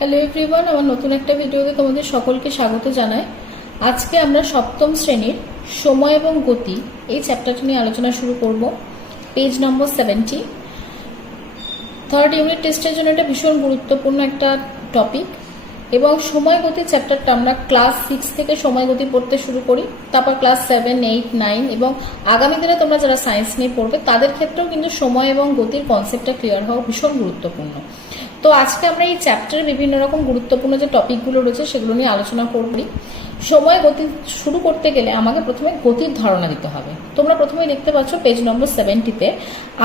Hello everyone আমার নতুন একটা ভিডিওতে তোমাদের সকলকে স্বাগত জানাই। আজকে আমরা সপ্তম শ্রেণির সময় এবং গতি এই চ্যাপ্টারটা নিয়ে আলোচনা শুরু করব page number seventy third unit টেস্টের জন্য এটা ভীষণ গুরুত্বপূর্ণ একটা টপিক এবং সময় গতি চ্যাপ্টারটা আমরা ক্লাস সিক্স থেকে সময় গতি পড়তে শুরু করি, তারপর ক্লাস সেভেন এইট নাইন এবং আগামী দিনে তোমরা যারা সায়েন্স নিয়ে পড়বে, তাদের ক্ষেত্রেও কিন্তু সময় এবং গতির কনসেপ্টটা ক্লিয়ার হওয়া ভীষণ গুরুত্বপূর্ণ। তো আজকে আমরা এই চ্যাপ্টারে বিভিন্ন রকম গুরুত্বপূর্ণ যে টপিকগুলো রয়েছে সেগুলো নিয়ে আলোচনা করবি। সময় গতি শুরু করতে গেলে আমাকে প্রথমে গতির ধারণা দিতে হবে। তোমরা প্রথমে দেখতে পাচ্ছ পেজ নম্বর সেভেন্টিতে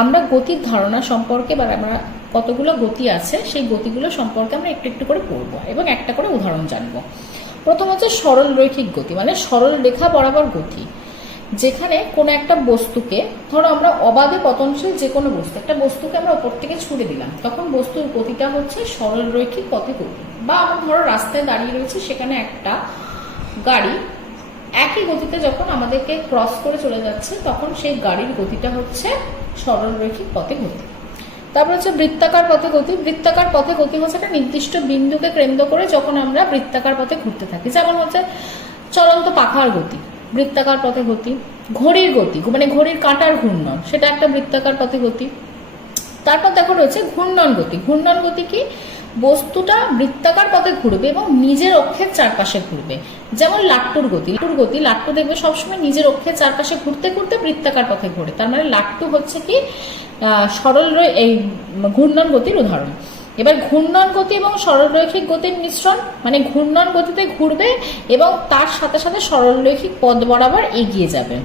আমরা গতির ধারণা সম্পর্কে বা আমরা কতগুলো গতি আছে, সেই গতিগুলো সম্পর্কে আমরা একটু একটু করে পড়ব এবং একটা করে উদাহরণ জানব। প্রথম হচ্ছে সরল রৈখিক গতি মানে সরল রেখা বরাবর গতি। যেখানে কোনো একটা বস্তুকে, ধরো আমরা অবাধে পতনশীল যে কোনো বস্তু, একটা বস্তুকে আমরা ওপর থেকে ছুড়ে দিলাম, তখন বস্তুর গতিটা হচ্ছে সরল রৈখিক পথে গতি বা আমরা ধরো রাস্তায় দাঁড়িয়ে রয়েছে, সেখানে একটা গাড়ি একই গতিতে যখন আমাদেরকে ক্রস করে চলে যাচ্ছে, তখন সেই গাড়ির গতিটা হচ্ছে সরল রৈখিক পথে গতি তারপর হচ্ছে বৃত্তাকার পথে গতি বৃত্তাকার পথে গতি হচ্ছে একটা নির্দিষ্ট বিন্দুকে কেন্দ্র করে যখন আমরা বৃত্তাকার পথে ঘুরতে থাকি। যেমন হচ্ছে চলন্ত পাখার গতি। বৃত্তাকার পথে গতি ঘড়ির গতি মানে ঘড়ির কাঁটার ঘূর্ণন, সেটা একটা বৃত্তাকার পথে গতি। তারপর দেখো রয়েছে ঘূর্ণন গতি। ঘূর্ণন গতি কি? বস্তুটা বৃত্তাকার পথে ঘুরবে এবং নিজের অক্ষের চারপাশে ঘুরবে। যেমন লাট্টুর গতি। লাট্টুর গতি, লাট্টু দেখবে সবসময় নিজের অক্ষের চারপাশে ঘুরতে ঘুরতে বৃত্তাকার পথে ঘোরে। তার মানে লাট্টু হচ্ছে কি সরল এই ঘূর্ণন গতির উদাহরণ। এবার ঘূর্ণন গতি এবং সরলরৈখিক গতির মিশ্রণ মানে ঘূর্ণন গতিতে ঘুরবে এবং তার সাথে সাথে সরলরৈখিক পথ বরাবর এগিয়ে যাবে।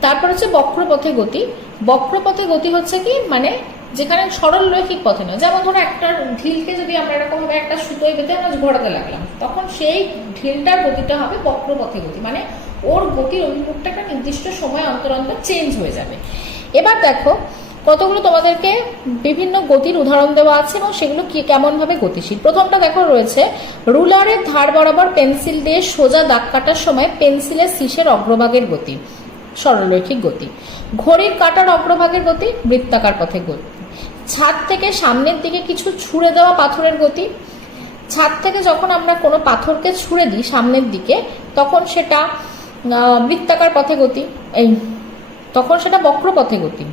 তারপর হচ্ছে বক্রপথে গতি। বক্রপথে গতি হচ্ছে কি? মানে যেখানে সরল রৈখিক পথে নয় যেমন ধরো একটা ঢিলকে যদি আমরা এরকম ভাবে একটা সুতোয় বেঁধে আমরা ঘোরাতে লাগলাম, তখন সেই ঢিলটার গতিটা হবে বক্রপথে গতি। মানে ওর গতির অভিমুখটা একটা নির্দিষ্ট সময় অন্তর অন্তর চেঞ্জ হয়ে যাবে। এবার দেখো কতগুলো তোমাদেরকে বিভিন্ন গতির উদাহরণ দেওয়া আছে এবং সেগুলো কি কেমনভাবে গতিশীল? প্রথমটা দেখো রয়েছে, রুলারের ধার বরাবর পেন্সিল দিয়ে সোজা দাগ কাটার সময় পেন্সিলের শীষের অগ্রভাগের গতি, সরলরৈখিক গতি। ঘড়ির কাটার অগ্রভাগের গতি, বৃত্তাকার পথে গতি। ছাদ থেকে সামনের দিকে কিছু ছুঁড়ে দেওয়া পাথরের গতি। ছাদ থেকে যখন আমরা কোনো পাথরকে ছুঁড়ে দিই সামনের দিকে, তখন সেটা বৃত্তাকার পথে গতি, এই, তখন সেটা বক্র পথে গতি।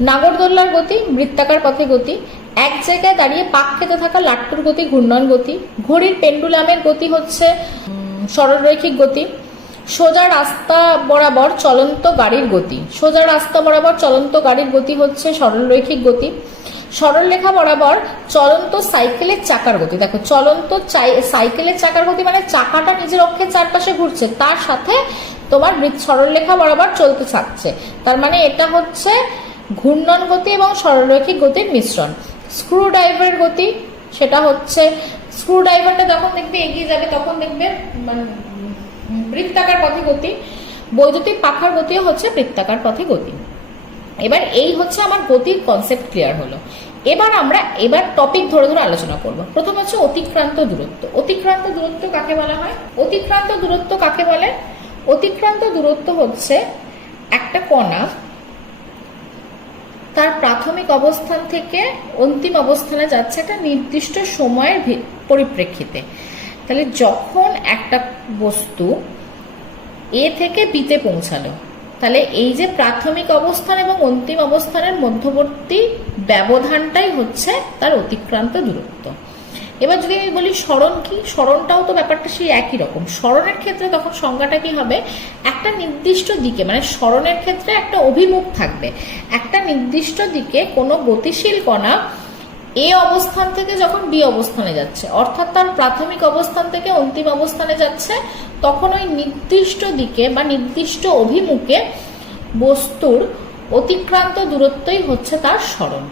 নাগরদোল্লার গতি বৃত্তাকার পথে গতি, এক জায়গায় দাঁড়িয়ে পাক খেতে থাকা লাট্টুর গতি, ঘূর্ণন গতি, ঘড়ির পেন্ডুলামের গতি হচ্ছে সরলরৈখিক গতি, সোজা রাস্তা বরাবর চলন্ত গাড়ির গতি, সোজা রাস্তা বরাবর চলন্ত গাড়ির গতি হচ্ছে সরলরৈখিক গতি সরলরেখা বরাবর চলন্ত সাইকেলের চাকার গতি, দেখো চলন্ত সাইকেলের চাকার গতি মানে চাকাটা নিজের অক্ষের চারপাশে ঘুরছে, তার সাথে তোমার বৃত্ত- সরলরেখা বরাবর চলতে থাকছে, তার মানে এটা হচ্ছে ঘূর্ণন গতি এবং সরলরৈখিক গতির মিশ্রণ। স্ক্রু ড্রাইভারের গতি, সেটা হচ্ছে স্ক্রু ড্রাইভারটা যখন দেখবে এগিয়ে যাবে, তখন দেখবে মানে বৃত্তাকার পথে গতি। বৈদ্যুতিক পাখার গতিও হচ্ছে বৃত্তাকার পথে গতি। এবার এই হচ্ছে আমার গতির কনসেপ্ট ক্লিয়ার হলো। এবার আমরা, এবার টপিক ধরে ধরে আলোচনা করব। প্রথম হচ্ছে অতিক্রান্ত দূরত্ব। অতিক্রান্ত দূরত্ব কাকে বলা হয়? অতিক্রান্ত দূরত্ব কাকে বলে? অতিক্রান্ত দূরত্ব হচ্ছে একটা কণা প্রাথমিক অবস্থান থেকে অন্তিম অবস্থানে যাচ্ছে একটা নির্দিষ্ট সময়ের পরিপ্রেক্ষিতে। তাহলে যখন একটা বস্তু এ থেকে বিতে পৌঁছালো, তাহলে এই যে প্রাথমিক অবস্থান এবং অন্তিম অবস্থানের মধ্যবর্তী ব্যবধানটাই হচ্ছে তার অতিক্রান্ত দূরত্ব। এবার যদি আমি বলি স্মরণ কি, স্মরণটাও তো ব্যাপারটা সেই একই রকম। স্মরণের ক্ষেত্রে তখন সংজ্ঞাটা কি হবে? একটা নির্দিষ্ট দিকে মানে স্মরণের ক্ষেত্রে একটা অভিমুখ থাকবে। একটা নির্দিষ্ট দিকে কোনো গতিশীল কণা এ অবস্থান থেকে যখন বি অবস্থানে যাচ্ছে, অর্থাৎ তার প্রাথমিক অবস্থান থেকে অন্তিম অবস্থানে যাচ্ছে, তখন ওই নির্দিষ্ট দিকে বা নির্দিষ্ট অভিমুখে বস্তুর অতিক্রান্ত দূরত্বই হচ্ছে তার স্মরণ।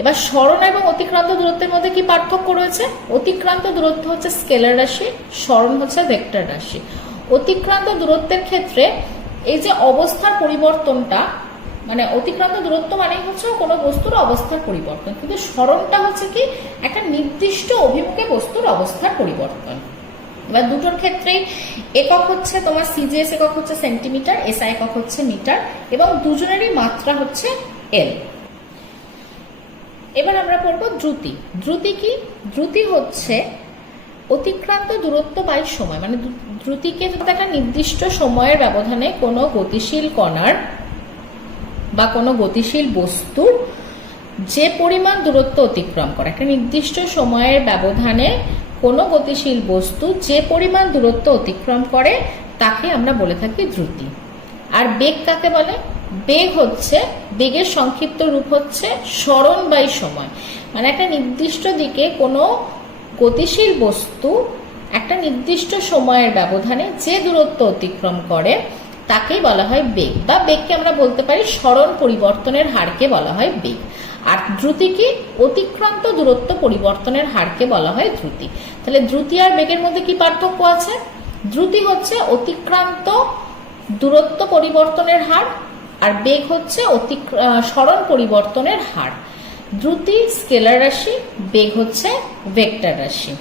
এবার স্মরণ এবং অতিক্রান্ত দূরত্বের মধ্যে কি পার্থক্য রয়েছে? অতিক্রান্ত দূরত্ব হচ্ছে স্কেলার রাশি, স্মরণ হচ্ছে ভেক্টর রাশি। অতিক্রান্ত দূরত্বের ক্ষেত্রে এই যে অবস্থার পরিবর্তনটা মানে অতিক্রান্ত দূরত্ব মানেই হচ্ছে কোনো বস্তুর অবস্থার পরিবর্তন। কিন্তু স্মরণটা হচ্ছে কি? একটা নির্দিষ্ট অভিমুখে বস্তুর অবস্থার পরিবর্তন। এবার দুটোর ক্ষেত্রেই একক হচ্ছে তোমার সিজিএস একক হচ্ছে সেন্টিমিটার এসআই একক হচ্ছে মিটার এবং দুজনেরই মাত্রা হচ্ছে এল এবার আমরা পড়ব দ্রুতি। দ্রুতি কি? দ্রুতি হচ্ছে অতিক্রান্ত দূরত্ব বাই সময়। মানে দ্রুতিকে যদি একটা নির্দিষ্ট সময়ের ব্যবধানে কোনো গতিশীল কণার বা কোনো গতিশীল বস্তুর যে পরিমাণ দূরত্ব অতিক্রম করে, একটা নির্দিষ্ট সময়ের ব্যবধানে কোনো গতিশীল বস্তু যে পরিমাণ দূরত্ব অতিক্রম করে, তাকে আমরা বলে থাকি দ্রুতি। আর বেগ কাকে বলে? বেগ হচ্ছে, বেগের সংক্ষিপ্ত রূপ হচ্ছে স্মরণ বাই সময়। মানে একটা নির্দিষ্ট দিকে কোনো গতিশীল বস্তু একটা নির্দিষ্ট সময়ের ব্যবধানে যে দূরত্ব অতিক্রম করে, তাকেই বলা হয় বেগ। বা বেগকে আমরা বলতে পারি স্মরণ পরিবর্তনের হারকে বলা হয় বেগ। আর দ্রুতি কি অতিক্রান্ত দূরত্ব পরিবর্তনের হারকে বলা হয় দ্রুতি। তাহলে দ্রুতি আর বেগের মধ্যে কি পার্থক্য আছে? দ্রুতি হচ্ছে অতিক্রান্ত দূরত্ব পরিবর্তনের হার আর বেগ হচ্ছে অতিক আহ, স্মরণ পরিবর্তনের হার। দ্রুতি স্কেলার রাশি বেগ হচ্ছে ভেক্টর রাশি।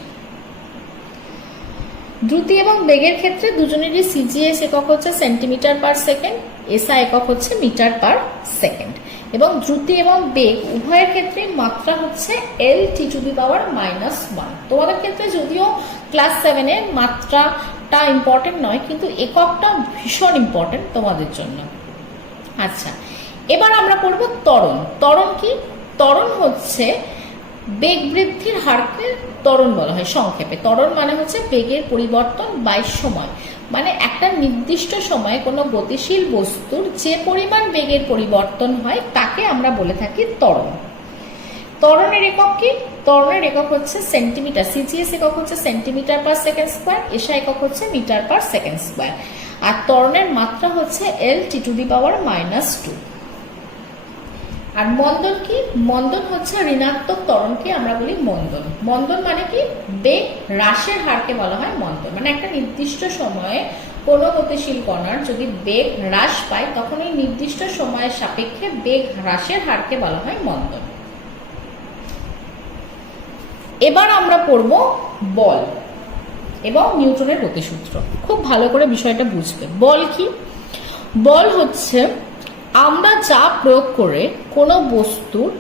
দ্রুতি এবং বেগের ক্ষেত্রে দুজনেরই সিজিএস একক হচ্ছে সেন্টিমিটার পার সেকেন্ড এসআই একক হচ্ছে মিটার পার সেকেন্ড। এবং দ্রুতি এবং বেগ উভয়ের ক্ষেত্রে মাত্রা হচ্ছে L T to the power minus one তোমাদের ক্ষেত্রে যদিও ক্লাস সেভেনে মাত্রাটা ইম্পর্টেন্ট নয় কিন্তু এককটা ভীষণ ইম্পর্টেন্ট তোমাদের জন্য। আচ্ছা এবার আমরা পড়ব ত্বরণ। ত্বরণ কি? ত্বরণ হচ্ছে বেগ বৃদ্ধির হারকে ত্বরণ বলা হয়, সংক্ষেপে। ত্বরণ মানে হচ্ছে বেগের পরিবর্তন বাই সময়। মানে একটা নির্দিষ্ট সময়ে কোনো গতিশীল বস্তুর যে পরিমাণ বেগের পরিবর্তন হয়, তাকে আমরা বলে থাকি ত্বরণ। ত্বরণের একক কি? ত্বরণের একক হচ্ছে সেন্টিমিটার। সিজিএস একক হচ্ছে সেন্টিমিটার পার সেকেন্ড স্কোয়ার এসা একক হচ্ছে মিটার পার সেকেন্ড স্কোয়ার। আর ত্বরণের মাত্রা হচ্ছে L T to the power minus two আর মন্দন কি? মন্দন হচ্ছে ঋণাত্মক ত্বরণকে আমরা বলি মন্দন। মন্দন মানে কি? বেগ হ্রাসের হারকে বলা হয় মন্দন। মানে একটা নির্দিষ্ট সময়ে কোনো গতিশীল কণার যদি বেগ হ্রাস পায়, তখন ওই নির্দিষ্ট সময়ের সাপেক্ষে বেগ হ্রাসের হারকে বলা হয় মন্দন। এবার আমরা পড়ব বল। এবং নিউটনের গতিসূত্র। খুব ভালো করে বিষয়টা বুঝবে। বল কি? বল হচ্ছে, আমরা যা প্রয়োগ করে কোনো বস্তুর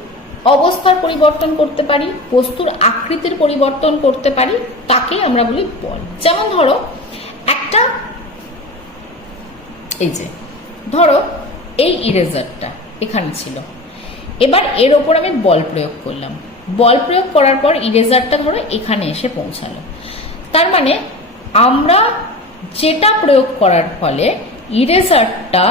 অবস্থার পরিবর্তন করতে পারি, বস্তুর আকৃতির পরিবর্তন করতে পারি তাকে আমরা বলি বল। যেমন ধরো, একটা এই যে, ধরো এই ইরেজারটা এখানে ছিল। এবার এর ওপর আমি বল প্রয়োগ করলাম। বল প্রয়োগ করার পর ইরেজারটা ধরো এখানে এসে পৌঁছালো। তার মানে আমরা যেটা প্রয়োগ করার ফলে ইরেজারটা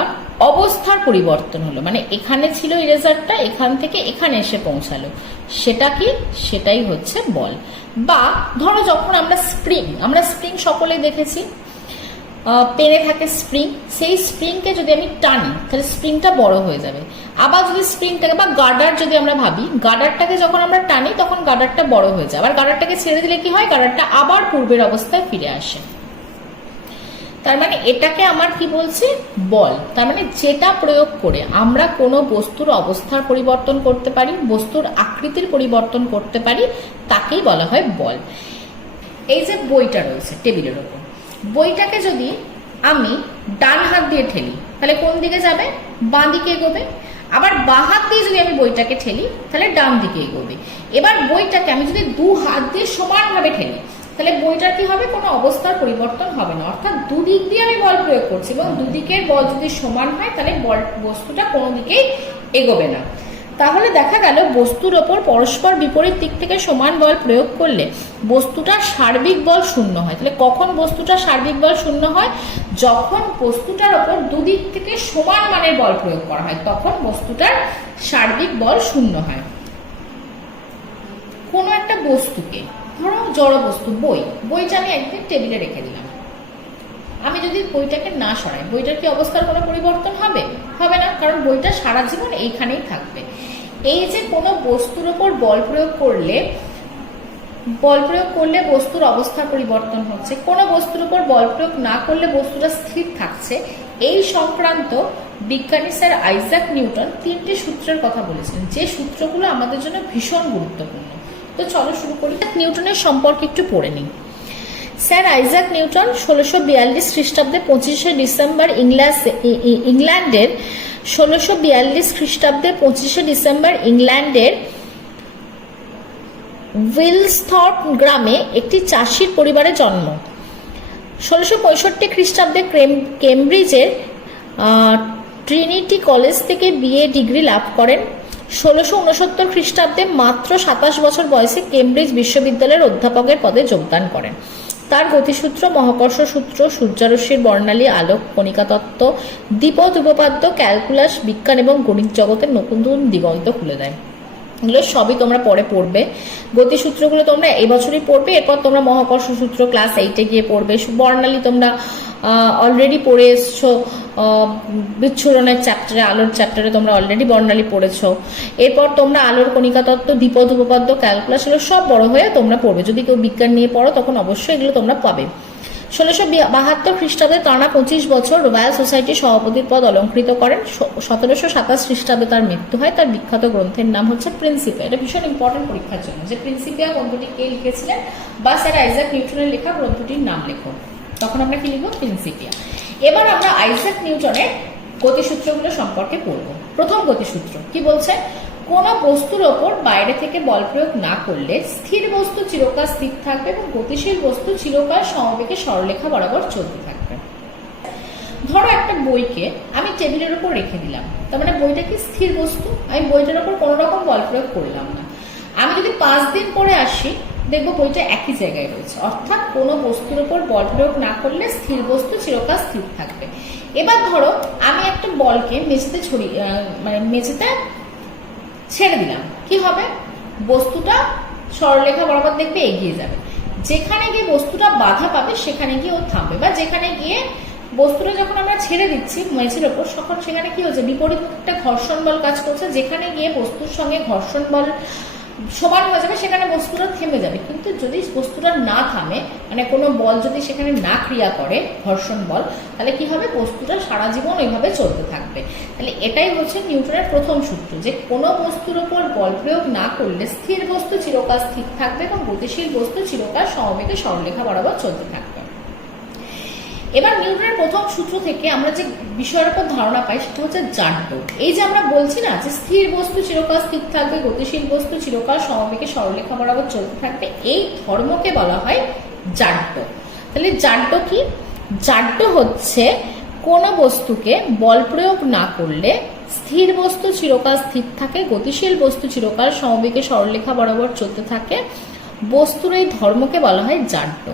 অবস্থার পরিবর্তন হলো। মানে এখানে ছিল ইরেজারটা এখান থেকে এখানে এসে পৌঁছালো। সেটা কি? সেটাই হচ্ছে বল। বা ধরো যখন আমরা স্প্রিং আমরা স্প্রিং সকলেই দেখেছি পেনে থাকে স্প্রিং সেই স্প্রিংকে যদি আমি টানি, তাহলে স্প্রিংটা বড় হয়ে যাবে। আবার যদি স্প্রিংটাকে বা গার্ডার যদি আমরা ভাবি গার্ডারটাকে যখন আমরা টানি তখন গার্ডারটা বড় হয়ে যায়। আবার গার্ডারটাকে ছেড়ে দিলে কি হয়? গার্ডারটা আবার পূর্বের অবস্থায় ফিরে আসে। তার মানে এটাকে আমার কি বলছে? বল। তার মানে যেটা প্রয়োগ করে আমরা কোনো বস্তুর অবস্থার পরিবর্তন করতে পারি, বস্তুর আকৃতির পরিবর্তন করতে পারি, তাকেই বলা হয় বল। এই যে বইটা রয়েছে টেবিলের ওপর, বইটাকে যদি আমি ডান হাত দিয়ে ঠেলি, তাহলে কোন দিকে যাবে? বাঁ দিকে এগোবে। আবার বা হাত দিয়ে যদি আমি বইটাকে ঠেলি, তাহলে ডান দিকে এগোবে। এবার বইটাকে আমি যদি দু হাত দিয়ে সমানভাবে ঠেলি, তাহলে বইটার কি হবে? কোনো অবস্থার পরিবর্তন হবে না। অর্থাৎ দুদিক দিয়ে আমি বল প্রয়োগ করছি এবং দুদিকের বল যদি সমান হয়, তাহলে বল বস্তুটা কোনো দিকেই এগোবে না। তাহলে দেখা গেল বস্তুর ওপর পরস্পর বিপরীত দিক থেকে সমান বল প্রয়োগ করলে বস্তুটার সার্বিক বল শূন্য হয়। তাহলে কখন বস্তুটা সার্বিক বল শূন্য হয়? যখন বস্তুটার ওপর দুদিক থেকে সমান মানের বল প্রয়োগ করা হয়, তখন বস্তুটার সার্বিক বল শূন্য হয়। কোনো একটা বস্তুকে, ধরো জড় বস্তু, বই, বইটা আমি একদিন টেবিলে রেখে দিলাম। আমি যদি বইটাকে না সরাই, বইটার কি অবস্থার কোনো পরিবর্তন হবে? হবে না, কারণ বইটা সারা জীবন এইখানেই থাকবে। এই যে কোনো বস্তুর ওপর বল প্রয়োগ করলে, বল প্রয়োগ করলে বস্তুর অবস্থা পরিবর্তন হচ্ছে। কোনো বস্তুর উপর বল প্রয়োগ না করলে বস্তুটা স্থির থাকছে। এই সংক্রান্ত বিজ্ঞানী স্যার আইজাক নিউটন তিনটে সূত্রের কথা বলেছেন যে সূত্রগুলো আমাদের জন্য ভীষণ গুরুত্বপূর্ণ। তো চলো শুরু করি। নিউটনের সম্পর্কে একটু পড়ে নিই। স্যার আইজাক নিউটন ষোলোশো বিয়াল্লিশ খ্রিস্টাব্দে পঁচিশে ডিসেম্বর ইংল্যান্ড ইংল্যান্ডের ষোলোশো বিয়াল্লিশ খ্রিস্টাব্দে পঁচিশে ডিসেম্বর ইংল্যান্ডের উইলসথর্প গ্রামে একটি চাষির পরিবারে জন্ম। ষোলোশো পঁয়ষট্টি খ্রিস্টাব্দে কেমব্রিজের ট্রিনিটি কলেজ থেকে বিএ ডিগ্রি লাভ করেন। ষোলোশো উনসত্তর খ্রিস্টাব্দে মাত্র সাতাশ বছর বয়সে কেমব্রিজ বিশ্ববিদ্যালয়ের অধ্যাপকের পদে যোগদান করেন। তার গতিসূত্র মহাকর্ষ সূত্র, সূর্যারশ্মির বর্ণালী, আলোক কণিকা তত্ত্ব, দ্বিপদ উপপাদ্য, ক্যালকুলাস, বিজ্ঞান এবং গণিত জগতের নতুন নতুন দিগন্ত খুলে দেয়। এগুলো সবই তোমরা পরে পড়বে। গতিসূত্রগুলো তোমরা এই বছরই পড়বে, এরপর তোমরা মহাকর্ষ সূত্র ক্লাস এইটে গিয়ে পড়বে। বর্ণালী তোমরা অলরেডি পড়ে এসছো বিচ্ছুরণের চ্যাপ্টারে আলোর চ্যাপ্টারে তোমরা অলরেডি বর্ণালী পড়েছো। এরপর তোমরা আলোর কণিকা তত্ত্ব, দ্বিপদ উপপাদ্য ক্যালকুলাস এগুলো সব বড় হয়ে তোমরা পড়বে। যদি কেউ বিজ্ঞান নিয়ে পড়ো, তখন অবশ্যই এগুলো তোমরা পাবে। ষোলোশো বাহাত্তর খ্রিস্টাব্দে টানা পঁচিশ বছর রয়্যাল সোসাইটির সভাপতির পদ অলঙ্কৃত করেন। সতেরোশো সাতাশ খ্রিস্টাব্দে তার মৃত্যু হয়। তার বিখ্যাত গ্রন্থের নাম হচ্ছে প্রিন্সিপিয়া এটা ভীষণ ইম্পর্টেন্ট পরীক্ষার জন্য। যে প্রিন্সিপিয়া গ্রন্থটি কে লিখেছিলেন? বা স্যার আইজাক নিউটনের লেখা গ্রন্থটির নাম লেখো তখন আমরা কি লিখব? প্রিন্সিপিয়া এবার আমরা আইজাক নিউটনের গতিসূত্রগুলো সম্পর্কে পড়ব। প্রথম গতিসূত্র কি বলছে? কোন বস্তুর ওপর বাইরে থেকে বল প্রয়োগ না করলে স্থির বস্তু চিরকাল স্থির থাকবে এবং গতিশীল বস্তু চিরকাল সমবেগে সরলেখা বরাবর চলতে থাকবে। ধরো একটা বইকে আমি টেবিলের উপর রেখে দিলাম। তার মানে বইটা কি স্থির বস্তু? আমি বইটার উপর কোনো রকম বল প্রয়োগ করলাম না। আমি যদি পাঁচ দিন পরে আসি, দেখব বইটা একই জায়গায় রয়েছে। অর্থাৎ কোনো বস্তুর উপর বল প্রয়োগ না করলে স্থির বস্তু চিরকাল স্থির থাকবে। এবার ধরো, আমি একটা বলকে মেঝেতে ছড়িয়ে মানে মেঝেতে ছেড়ে দিলাম। কি হবে? বস্তুটা সরলরেখা বরাবর দেখবে এগিয়ে যাবে। যেখানে গিয়ে বস্তুটা বাধা পাবে, সেখানে গিয়ে ও থামবে। বা যেখানে গিয়ে বস্তুটা যখন আমরা ছেড়ে দিচ্ছি মেঝের ওপর, তখন সেখানে কি হচ্ছে বিপরীত একটা ঘর্ষণ বল কাজ করছে। যেখানে গিয়ে বস্তুর সঙ্গে ঘর্ষণ বল সমান হয়ে যাবে, সেখানে বস্তুটা থেমে যাবে। কিন্তু যদি বস্তুটা না থামে মানে কোনো বল যদি সেখানে না ক্রিয়া করে, ঘর্ষণ বল, তাহলে কি হবে? বস্তুটা সারা জীবন ওইভাবে চলতে থাকবে। তাহলে এটাই হচ্ছে নিউটনের প্রথম সূত্র, যে কোনো বস্তুর ওপর বল প্রয়োগ না করলে স্থির বস্তু চিরকাল স্থির থাকবে এবং গতিশীল বস্তু চিরকাল সমবেগে সরলেখা বরাবর চলতে থাকবে। এবার নিউটনের প্রথম সূত্র থেকে আমরা যে বিষয়ের উপর ধারণা পাই, সেটা হচ্ছে জাড্য এই যে আমরা বলছি না যে স্থির বস্তু চিরকাল স্থির থাকবে, গতিশীল বস্তু চিরকাল সমবেগে সরলরেখা বরাবর চলতে থাকবে, এই ধর্মকে বলা হয় জাড্য তাহলে জাড্য কি? জাড্য হচ্ছে কোনো বস্তুকে বল প্রয়োগ না করলে স্থির বস্তু চিরকাল স্থির থাকে, গতিশীল বস্তু চিরকাল সমবেগে সরলরেখা বরাবর চলতে থাকে। বস্তুর এই ধর্মকে বলা হয় জাড্য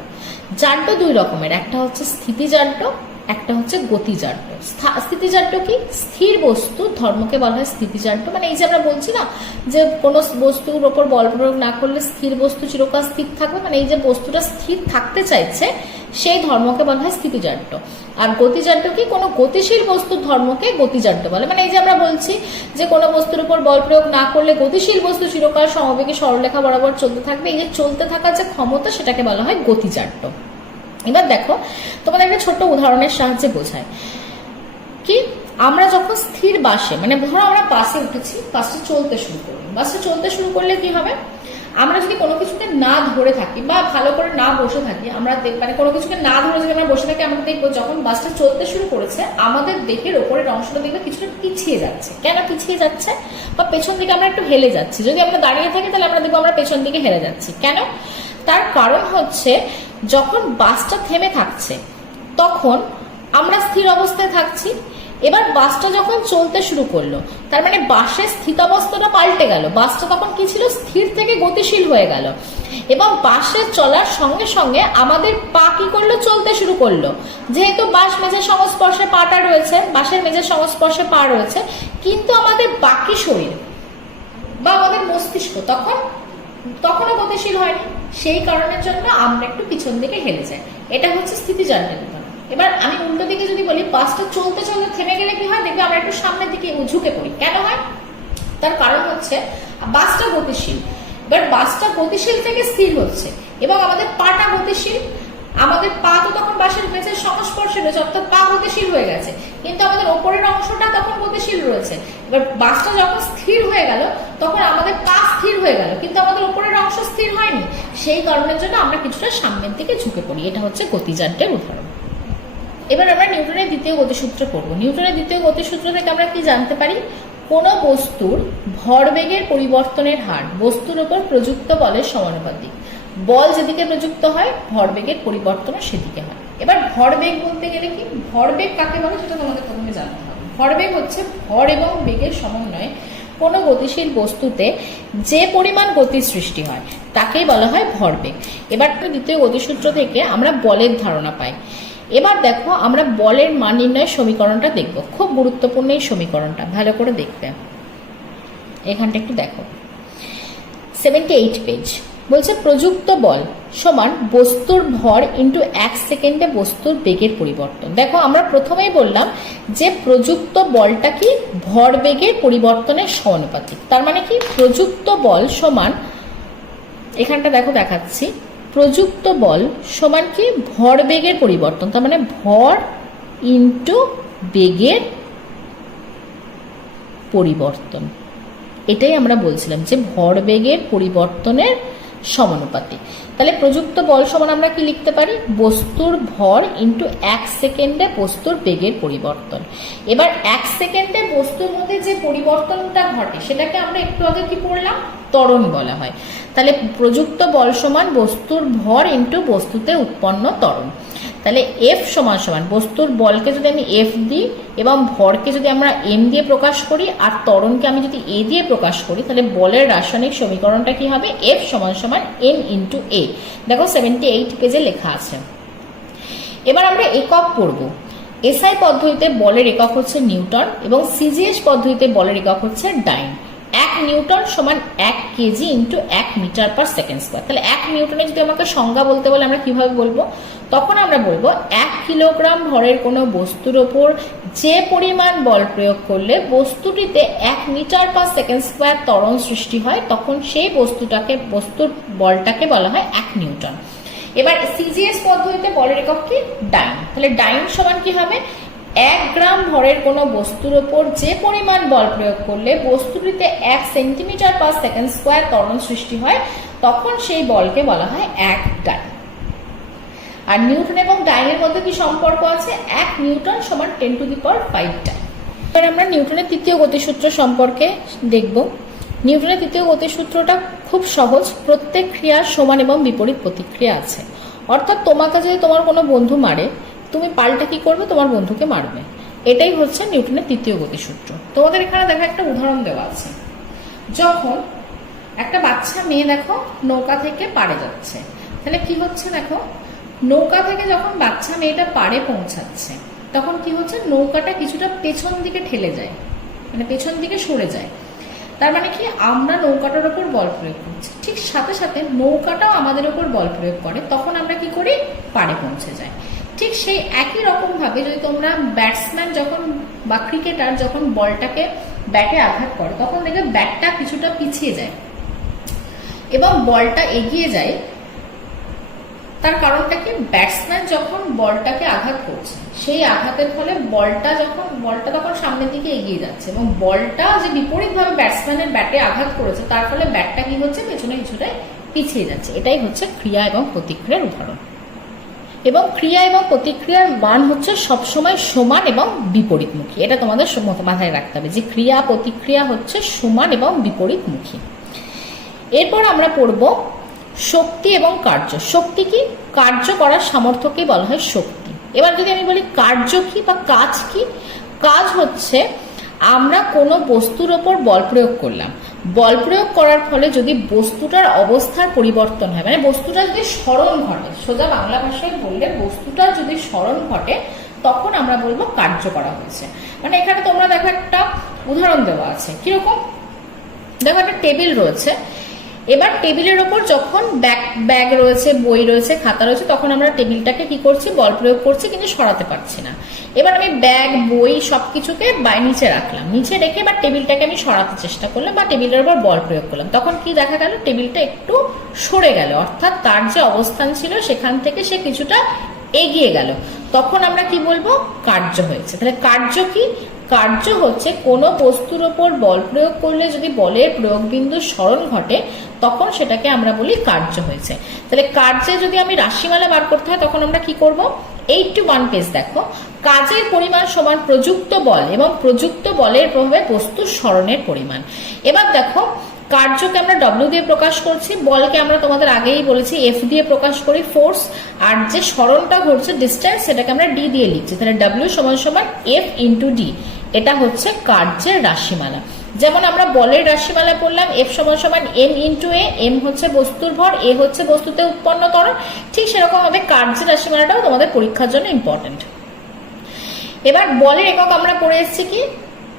জাড্য দুই রকমের, একটা হচ্ছে স্থিতিজাড্য একটা হচ্ছে গতিজাড্য স্থা- স্থিতিজাড্য কি? স্থির বস্তু, ধর্মকে বলা হয় স্থিতিজাড্য মানে এই যে আমরা বলছি না যে কোনো বস্তুর ওপর বল প্রয়োগ না করলে স্থির বস্তু চিরকাল স্থির থাকবে মানে এই যে বস্তুটা স্থির থাকতে চাইছে, সেই ধর্মকে বলা হয় স্থিতিজাড্য আর গতিজাড্য কি? কোনো গতিশীল বস্তুর ধর্মকে গতিজাড্য বলে। মানে এই যে আমরা বলছি যে কোনো বস্তুর উপর বল প্রয়োগ না করলে গতিশীল বস্তু চিরকাল সমবেগে সরলরেখা বরাবর চলতে থাকবে। এই যে চলতে থাকার যে ক্ষমতা, সেটাকে বলা হয় গতিজাড্য এবার দেখো, তোমাদের একটা ছোট্ট উদাহরণের সাহায্যে বোঝায় কি? আমরা যখন স্থির বাসে মানে ধরো আমরা বাসে উঠেছি বাসটা চলতে শুরু করি বাসটা চলতে শুরু করলে কি হবে? আমরা যদি কোনো কিছুকে না ধরে থাকি বা ভালো করে না বসে থাকি, আমরা মানে কোনো কিছুকে না ধরে যদি আমরা বসে থাকি আমরা দেখব যখন বাসটা চলতে শুরু করেছে, আমাদের দেহের ওপরের অংশটা দেখবে কিছুটা পিছিয়ে যাচ্ছে। কেন পিছিয়ে যাচ্ছে? বা পেছন দিকে আমরা একটু হেলে যাচ্ছি। যদি আমরা দাঁড়িয়ে থাকি, তাহলে আমরা দেখব আমরা পেছন দিকে হেলে যাচ্ছি। কেন? তার কারণ হচ্ছে, যখন বাসটা থেমে থাকছে, তখন আমরা স্থির অবস্থায় থাকছি। এবার বাসটা যখন চলতে শুরু করল, তার মানে বাসের স্থিতাবস্থাটা পাল্টে গেল। বাসটা তখন কি ছিল? স্থির থেকে গতিশীল হয়ে গেল। এবং বাসের চলার সঙ্গে সঙ্গে আমাদের পা কি করল? চলতে শুরু করল। যেহেতু বাস মেঝের সংস্পর্শে পাটা রয়েছে, বাসের মেঝের সংস্পর্শে পা রয়েছে, কিন্তু আমাদের বাকি শরীর বা আমাদের মস্তিষ্ক তখন তখনও গতিশীল হয়নি সেই কারণের জন্য আমরা একটু পিছন দিকে হেলে যাই। এটা হচ্ছে স্থিতি উদাহরণ এবার আমি উল্টো দিকে যদি বলি বাসটা চলতে চলতে থেমে গেলে কি হয়? দেখবে আমরা একটু সামনের দিকে ঝুঁকে পড়ি। কেন হয়? তার কারণ হচ্ছে বাসটা গতিশীল। এবার বাসটা গতিশীল থেকে স্থির হচ্ছে এবং আমাদের পাটা গতিশীল। আমাদের পা তো তখন বাসের মেঝের সংস্পর্শে রয়েছে, অর্থাৎ পা গতিশীল হয়ে গেছে। কিন্তু আমাদের ওপরের অংশটা তখন গতিশীল রয়েছে। এবার বাসটা যখন স্থির হয়ে গেল, তখন আমাদের পা স্থির হয়ে গেল, কিন্তু আমাদের ওপরের অংশ স্থির হয়নি। সেই কারণের জন্য আমরা কিছুটা সামনের দিকে ঝুঁকে পড়ি। এটা হচ্ছে গতিজাড্যের উদাহরণ। এবার আমরা নিউটনের দ্বিতীয় গতিসূত্র পড়ব। নিউটনের দ্বিতীয় গতিসূত্র থেকে আমরা কি জানতে পারি? কোনো বস্তুর ভরবেগের পরিবর্তনের হার বস্তুর উপর প্রযুক্ত বলের সমানুপাতিক। বল যেদিকে প্রযুক্ত হয়, ভরবেগের পরিবর্তনও সেদিকে হয়। এবার ভরবেগ বলতে গেলে কি? ভরবেগ কাকে বলে সেটা তোমাদের প্রথমে জানতে হবে। ভরবেগ হচ্ছে ভর এবং বেগের সমন্বয়ে কোনো গতিশীল বস্তুতে যে পরিমাণ গতির সৃষ্টি হয়, তাকেই বলা হয় ভরবেগ। এবার দ্বিতীয় গতিসূত্র থেকে আমরা বলের ধারণা পাই। এবার দেখো, আমরা বলের মান নির্ণয়ের সমীকরণটা দেখব। খুব গুরুত্বপূর্ণ এই সমীকরণটা, ভালো করে দেখবে। এখানটা একটু দেখো। সেভেন্টি এইট পেজ বলছে প্রযুক্ত বল সমান বস্তুর ভর ইন্টু এক সেকেন্ডে বস্তুর বেগের পরিবর্তন। দেখো, আমরা প্রথমেই বললাম যে প্রযুক্ত বলটা কি? ভর বেগের পরিবর্তনের সমানুপাতিক। তার মানে কি? প্রযুক্ত বল সমান, এখানটা দেখো দেখাচ্ছি, প্রযুক্ত বল সমান কি? ভর বেগের পরিবর্তন। তার মানে ভর ইন্টু বেগের পরিবর্তন। এটাই আমরা বলছিলাম যে ভরবেগের পরিবর্তনের সমানুপাতিক। তাহলে প্রযুক্ত বল সমান আমরা কি লিখতে পারি? বস্তুর ভর ইন্টু এক সেকেন্ডে বস্তুর বেগের পরিবর্তন। এবার এক সেকেন্ডে বস্তুর মধ্যে যে পরিবর্তনটা ঘটে, সেটাকে আমরা একটু আগে কি পড়লাম ত্বরণ বলা হয়। তাহলে প্রযুক্ত বল সমান বস্তুর ভর ইন্টু বস্তুতে উৎপন্ন ত্বরণ। তাহলে এফ সমান সমান, বস্তুর বলকে যদি আমি এফ দিই এবং ভরকে যদি আমরা এম দিয়ে প্রকাশ করি আর ত্বরণকে আমি যদি এ দিয়ে প্রকাশ করি, তাহলে বলের রাসায়নিক সমীকরণটা কি হবে? এফ সমান সমান এম ইন্টু এ দেখো সেভেন্টি এইট পেজে লেখা আছে। এবার আমরা একক পড়ব। এসআই পদ্ধতিতে বলের একক হচ্ছে নিউটন এবং সিজিএস পদ্ধতিতে বলের একক হচ্ছে ডাইন। এক নিউটন সমান এক কেজি ইন্টু এক মিটার পার সেকেন্ড স্কোয়ার তাহলে এক নিউটনে যদি আমাকে সংজ্ঞা বলতে বলে আমরা কীভাবে বলব? তখন আমরা বলব এক কিলোগ্রাম ভরের কোনো বস্তুর ওপর যে পরিমাণ বল প্রয়োগ করলে বস্তুটিতে এক মিটার পার সেকেন্ড স্কোয়ার ত্বরণ সৃষ্টি হয়, তখন সেই বস্তুটাকে, বস্তুর বলটাকে বলা হয় এক নিউটন। এবার সিজিএস পদ্ধতিতে বলের একক কি? ডাইন। তাহলে ডাইন সমান কি হবে? এক গ্রাম ভরের কোনো বস্তুর ওপর যে পরিমাণ বল প্রয়োগ করলে বস্তুটিতে এক সেন্টিমিটার পার সেকেন্ড স্কোয়ার ত্বরণ সৃষ্টি হয়, তখন সেই বলকে বলা হয় এক ডাইন আর নিউটন এবং ডাইনের মধ্যে কি সম্পর্ক আছে? এক নিউটন সমান ten to the power five dyne এবার আমরা নিউটনের তৃতীয় গতিসূত্র সম্পর্কে দেখব। নিউটনের তৃতীয় গতিসূত্রটা খুব সহজ, প্রত্যেক ক্রিয়ার সমান এবং বিপরীত প্রতিক্রিয়া আছে। অর্থাৎ তোমাকে যদি তোমার কোনো বন্ধু মারে তুমি পাল্টা কি করবে? তোমার বন্ধুকে মারবে। এটাই হচ্ছে নিউটনের তৃতীয় গতিসূত্র। তোমাদের এখানে দেখো একটা উদাহরণ দেওয়া আছে। যখন একটা বাচ্চা মেয়ে দেখো নৌকা থেকে পাড়ে যাচ্ছে, তাহলে কি হচ্ছে দেখো? নৌকা থেকে যখন বাচ্চা মেয়েটা পাড়ে পৌঁছাচ্ছে, তখন কি হচ্ছে? নৌকাটা কিছুটা পেছন দিকে ঠেলে যায় মানে পেছন দিকে সরে যায়। তার মানে কি? আমরা নৌকাটার ওপর বল প্রয়োগ করছি। ঠিক সাথে সাথে নৌকাটাও আমাদের ওপর বল প্রয়োগ করে, তখন আমরা কি করি? পাড়ে পৌঁছে যাই। ঠিক সেই একই রকম ভাবে যদি তোমরা ব্যাটসম্যান যখন বা ক্রিকেটার যখন বলটাকে ব্যাটে আঘাত করে, তখন দেখবে ব্যাটটা কিছুটা পিছিয়ে যায়। এবং বলটা এগিয়ে যায়, তার কারণটা কি? ব্যাটসম্যান যখন বলটাকে আঘাত করছে, সেই আঘাতের ফলে বলটা যখন, বলটা তখন সামনের দিকে এগিয়ে যাচ্ছে এবং বলটা যে বিপরীতভাবে ব্যাটসম্যানের ব্যাটে আঘাত করেছে, তার ফলে ব্যাটটা কি হচ্ছে? পেছনে কিছুটাই পিছিয়ে যাচ্ছে। এটাই হচ্ছে ক্রিয়া এবং প্রতিক্রিয়ার উদাহরণ। এবং ক্রিয়া এবং প্রতিক্রিয়ার মান হচ্ছে সবসময় সমান এবং বিপরীতমুখী। এটা তোমাদের মাথায় রাখতে হবে যে ক্রিয়া, প্রতিক্রিয়া হচ্ছে সমান এবং বিপরীতমুখী। এরপর আমরা পড়ব শক্তি এবং কার্য। শক্তি কি? কার্য করার সামর্থ্যকেই বলা হয় শক্তি। এবার যদি আমি বলি কার্য কি বা কাজ কি? কাজ হচ্ছে আমরা কোনো বস্তুর ওপর বল প্রয়োগ করলাম। বল প্রয়োগ করার ফলে যদি বস্তুটার অবস্থার পরিবর্তন হয় মানে বস্তুটা যদি স্মরণ ঘটে, সোজা বাংলা ভাষায় বললে বস্তুটা যদি স্মরণ ঘটে, তখন আমরা বলব কার্য করা হয়েছে। মানে এখানে তোমরা দেখো একটা উদাহরণ দেওয়া আছে। কীরকম? দেখো একটা টেবিল রয়েছে। এবার টেবিলের ওপর যখন ব্যাগ ব্যাগ রয়েছে, বই রয়েছে, খাতা রয়েছে, তখন আমরা টেবিলটাকে কি করছি, বল প্রয়োগ করছি কিন্তু সরাতে পারছি না। এবার আমি ব্যাগ, বই সব কিছুকে নিচে রাখলাম। নিচে রেখে এবার টেবিলটাকে আমি সরাতে চেষ্টা করলাম বা টেবিলের ওপর বল প্রয়োগ করলাম। তখন কি দেখা গেল, টেবিলটা একটু সরে গেল। অর্থাৎ তার যে অবস্থান ছিল, সেখান থেকে সে কিছুটা এগিয়ে গেল। তখন আমরা কি বলব, কার্য হয়েছে। তাহলে কার্য কি? কার্য হচ্ছে কোনো বস্তুর ওপর বল প্রয়োগ করলে যদি বলের প্রয়োগ বিন্দু স্মরণ ঘটে, তখন সেটাকে আমরা বলি কার্য হয়েছে। তাহলে কার্যে যদি আমি রাশিমালা বার করতে হয়, তখন আমরা কি করব? এইট টু ওয়ান পেজ দেখো। কাজের পরিমাণ সমান প্রযুক্ত বল এবং প্রযুক্ত বলের প্রভাবে বস্তুর স্মরণের পরিমাণ। এবার দেখো কার্যকে আমরা ডব্লিউ দিয়ে প্রকাশ করছি, বলকে আমরা তোমাদের আগেই বলেছি এফ দিয়ে প্রকাশ করি ফোর্স আর যে স্মরণটা ঘটছে ডিস্টেন্স সেটাকে আমরা ডি দিয়ে লিখছি। তাহলে ডব্লিউ সমান সমান এফ ইন্টু ডি এটা হচ্ছে কার্যের রাশিমালা। যেমন আমরা বলের রাশিমালা পড়লাম এফ সমান সমান এম ইন্টু এ এম হচ্ছে বস্তুর ভর এ হচ্ছে বস্তুতে উৎপন্ন ত্বরণ, ঠিক সেরকম ভাবে কার্যের রাশিমালাটাও তোমাদের পরীক্ষার জন্য ইম্পর্টেন্ট এবার বলের একক আমরা পড়ে এসেছি কি?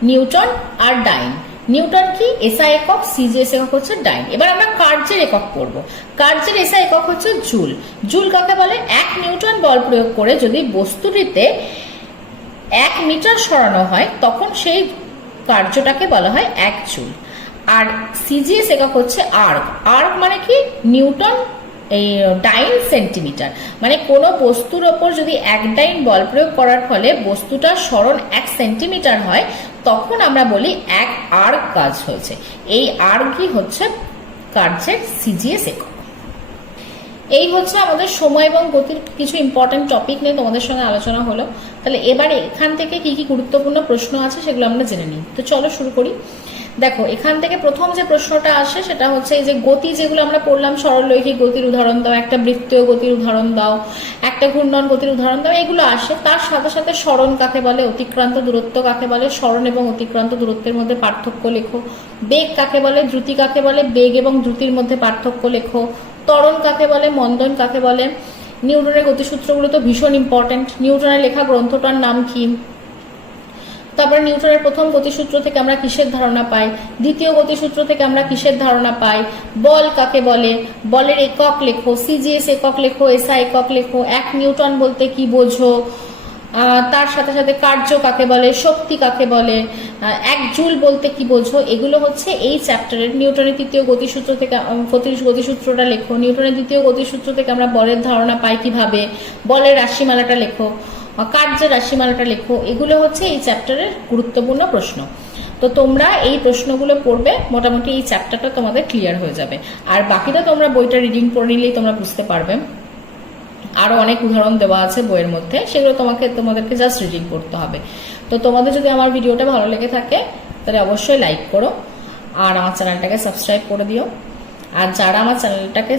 নিউটন আর ডাইন। নিউটন কি? এসআই একক সিজিএস একক হচ্ছে ডাইন। এবার আমরা কার্যের একক পড়ব কার্যের এসআই একক হচ্ছে জুল। জুল কাকে বলে? এক নিউটন বল প্রয়োগ করে যদি বস্তুটিতে এক মিটার সরানো হয়, তখন সেই কার্যটাকে বলা হয় এক জুল। আর সিজিএস একক হচ্ছে আর্ক। আর্ক মানে কি? নিউটন এই ডাইন সেন্টিমিটার। মানে কোনো বস্তুর ওপর যদি এক ডাইন বল প্রয়োগ করার ফলে বস্তুটার সরণ এক সেন্টিমিটার হয়, তখন আমরা বলি এক আর্ক কাজ হয়েছে। এই আর্কই হচ্ছে? কার্যের সিজিএস একক। এই হচ্ছে আমাদের সময় এবং গতির কিছু ইম্পর্টেন্ট টপিক নিয়ে তোমাদের সঙ্গে আলোচনা হলো। তাহলে এবার এখান থেকে কি কি গুরুত্বপূর্ণ প্রশ্ন আছে সেগুলো আমরা জেনে নিই। তো চলো শুরু করি। দেখো, এখান থেকে প্রথম যে প্রশ্নটা আসে সেটা হচ্ছে এই যে গতি যেগুলো আমরা পড়লাম, সরলরৈখিক গতির উদাহরণ দাও, একটা বৃত্তীয় গতির উদাহরণ দাও, একটা ঘূর্ণন গতির উদাহরণ দাও, এগুলো আসে। তার সাথে সাথে স্মরণ কাকে বলে? অতিক্রান্ত দূরত্ব কাকে বলে? স্মরণ এবং অতিক্রান্ত দূরত্বের মধ্যে পার্থক্য লেখো। বেগ কাকে বলে? দ্রুতি কাকে বলে? বেগ এবং দ্রুতির মধ্যে পার্থক্য লেখো। ত্বরণ কাকে বলে? মন্দন কাকে বলে? নিউটনের গতিসূত্রগুলো তো ভীষণ ইম্পর্টেন্ট নিউটনের লেখা গ্রন্থটার নাম কি? তারপর নিউটনের প্রথম গতিসূত্র থেকে আমরা কিসের ধারণা পাই? দ্বিতীয় গতিসূত্র থেকে আমরা কিসের ধারণা পাই? বল কাকে বলে? বলের একক লেখো সিজিএস একক লেখো এসআই একক লেখো, এক নিউটন বলতে কি বোঝো? তার সাথে সাথে কার্য কাকে বলে? শক্তি কাকে বলে? এক জুল বলতে কি বোঝো? এগুলো হচ্ছে এই চ্যাপ্টারের নিউটনের তৃতীয় গতিসূত্র থেকে গতিসূত্রটা লেখো। নিউটনের দ্বিতীয় গতিসূত্র থেকে আমরা বলের ধারণা পাই কীভাবে? বলের রাশিমালাটা লেখো। আহ, কার্যের রাশিমালাটা লেখো এগুলো হচ্ছে এই চ্যাপ্টারের গুরুত্বপূর্ণ প্রশ্ন। তো তোমরা এই প্রশ্নগুলো পড়বে মোটামুটি এই চ্যাপ্টারটা তোমাদের ক্লিয়ার হয়ে যাবে। আর বাকিটা তোমরা বইটা রিডিং করে নিলেই তোমরা বুঝতে পারবে। আরও অনেক উদাহরণ দেওয়া আছে বইয়ের মধ্যে সেগুলো তোমাকে তোমাদেরকে জাস্ট রিডিং করতে হবে। তো তোমাদের যদি আমার ভিডিওটা ভালো লেগে থাকে তাহলে অবশ্যই লাইক করো। আর আমার চ্যানেলটাকে সাবস্ক্রাইব করে দিও। আর যারা আমার চ্যানেলটাকে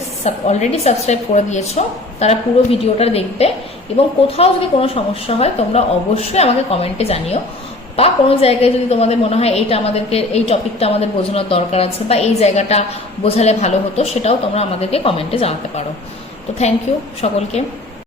অলরেডি সাবস্ক্রাইব করে দিয়েছ, তারা পুরো ভিডিওটা দেখবে এবং কোথাও যদি কোনো সমস্যা হয়, তোমরা অবশ্যই আমাকে কমেন্টে জানিও। বা কোনো জায়গায় যদি তোমাদের মনে হয় এইটা আমাদেরকে, এই টপিকটা আমাদের বোঝানোর দরকার আছে বা এই জায়গাটা বোঝালে ভালো হতো, সেটাও তোমরা আমাদেরকে কমেন্টে জানাতে পারো। তো থ্যাংক ইউ সকলকে।